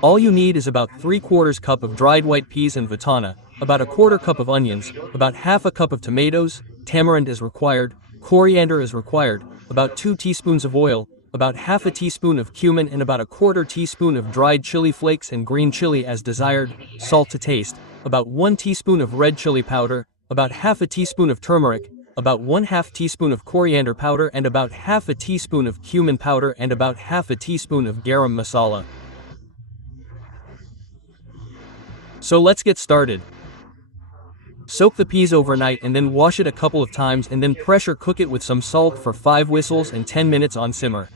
All you need is about 3/4 cup of dried white peas and vatana, about 1/4 cup of onions, about half a cup of tomatoes, tamarind is required, coriander is required, about 2 teaspoons of oil, about half a teaspoon of cumin and about 1/4 teaspoon of dried chili flakes and green chili as desired, salt to taste, about 1 teaspoon of red chili powder, about half a teaspoon of turmeric, about 1/2 teaspoon of coriander powder and about half a teaspoon of cumin powder and about half a teaspoon of garam masala. So let's get started. Soak the peas overnight and then wash it a couple of times and then pressure cook it with some salt for 5 whistles and 10 minutes on simmer.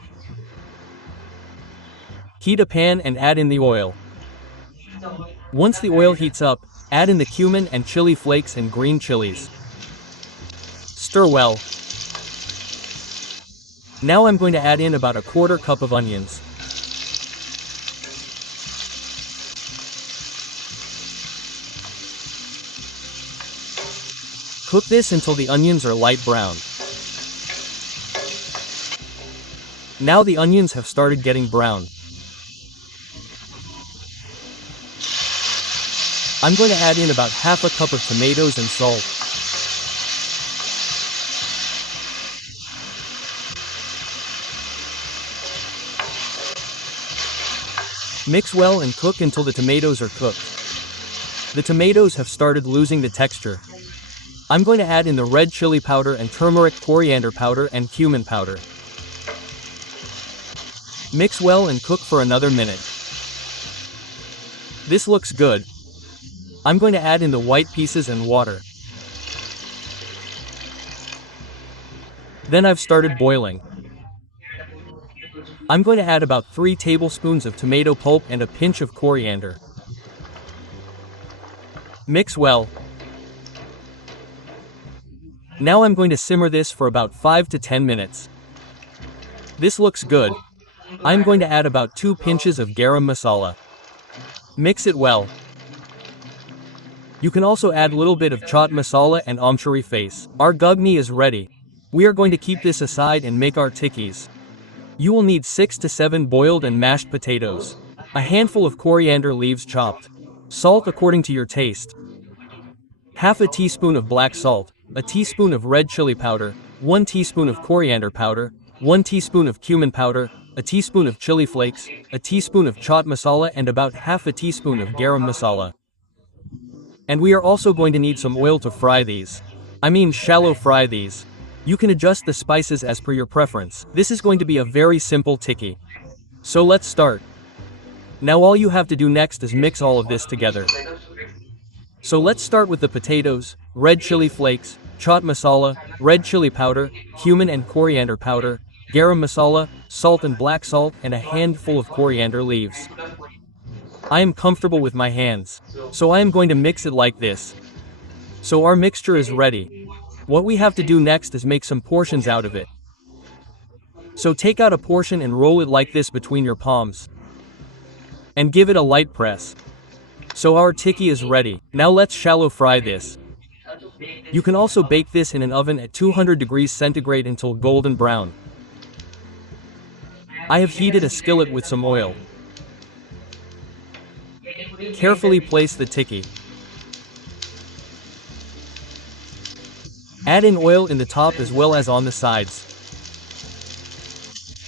Heat a pan and add in the oil. Once the oil heats up, add in the cumin and chili flakes and green chilies. Stir well. Now I'm going to add in about 1/4 cup of onions. Cook this until the onions are light brown. Now the onions have started getting brown. I'm going to add in about half a cup of tomatoes and salt. Mix well and cook until the tomatoes are cooked. The tomatoes have started losing the texture. I'm going to add in the red chili powder and turmeric, coriander powder and cumin powder. Mix well and cook for another minute. This looks good. I'm going to add in the white pieces and water. Then I've started boiling. I'm going to add about 3 tablespoons of tomato pulp and a pinch of coriander. Mix well. Now I'm going to simmer this for about 5 to 10 minutes. This looks good. I'm going to add about 2 pinches of garam masala. Mix it well. You can also add a little bit of chaat masala and amchuri face. Our gugni is ready. We are going to keep this aside and make our tikkis. You will need 6 to 7 boiled and mashed potatoes, a handful of coriander leaves chopped, salt according to your taste, half a teaspoon of black salt, a teaspoon of red chili powder, 1 teaspoon of coriander powder, 1 teaspoon of cumin powder, a teaspoon of chili flakes, a teaspoon of chaat masala and about half a teaspoon of garam masala. And we are also going to need some oil to fry these. I mean shallow fry these. You can adjust the spices as per your preference. This is going to be a very simple tikki. So let's start. Now all you have to do next is mix all of this together. So let's start with the potatoes, red chili flakes, chaat masala, red chili powder, cumin and coriander powder, garam masala, salt and black salt and a handful of coriander leaves. I am comfortable with my hands, so I am going to mix it like this. So our mixture is ready. What we have to do next is make some portions out of it. So take out a portion and roll it like this between your palms. And give it a light press. So our tikki is ready. Now let's shallow fry this. You can also bake this in an oven at 200 degrees centigrade until golden brown. I have heated a skillet with some oil. Carefully place the tikki. Add in oil in the top as well as on the sides.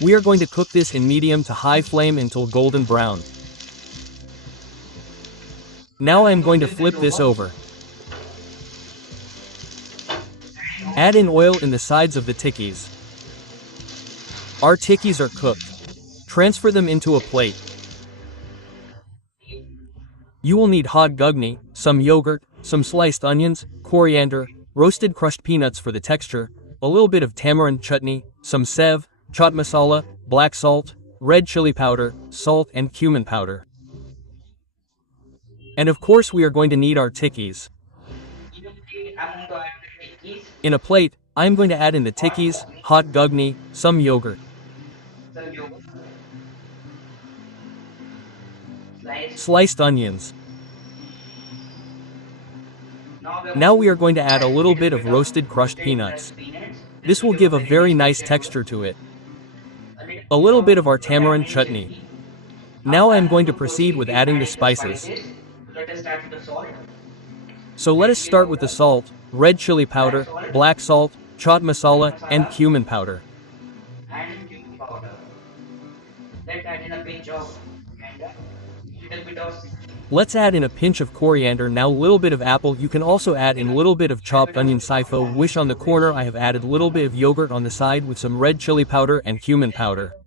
We are going to cook this in medium to high flame until golden brown. Now I am going to flip this over. Add in oil in the sides of the tikkis. Our tikkis are cooked. Transfer them into a plate. You will need hot gugni, some yogurt, some sliced onions, coriander, roasted crushed peanuts for the texture, a little bit of tamarind chutney, some sev, chaat masala, black salt, red chili powder, salt and cumin powder. And of course we are going to need our tikkis. In a plate, I am going to add in the tikkis, hot gugni, some yogurt. Sliced onions. Now we are going to add a little bit of roasted crushed peanuts. This will give a very nice texture to it. A little bit of our tamarind chutney. Now I am going to proceed with adding the adding the spices. spices. So let us start with the salt. So let us Next we start go with the salt, red chili black powder, salt, black salt, chaat chaat masala, and masala, cumin powder. and cumin powder. Let's add in a pinch of coriander, little bit of Let's add in a pinch of coriander, now little bit of apple. You can also add in little bit of little chopped bit of onion chopped sifo. onion Wish on the slices. corner I have added little bit of yogurt on the side with some red chili powder and cumin powder.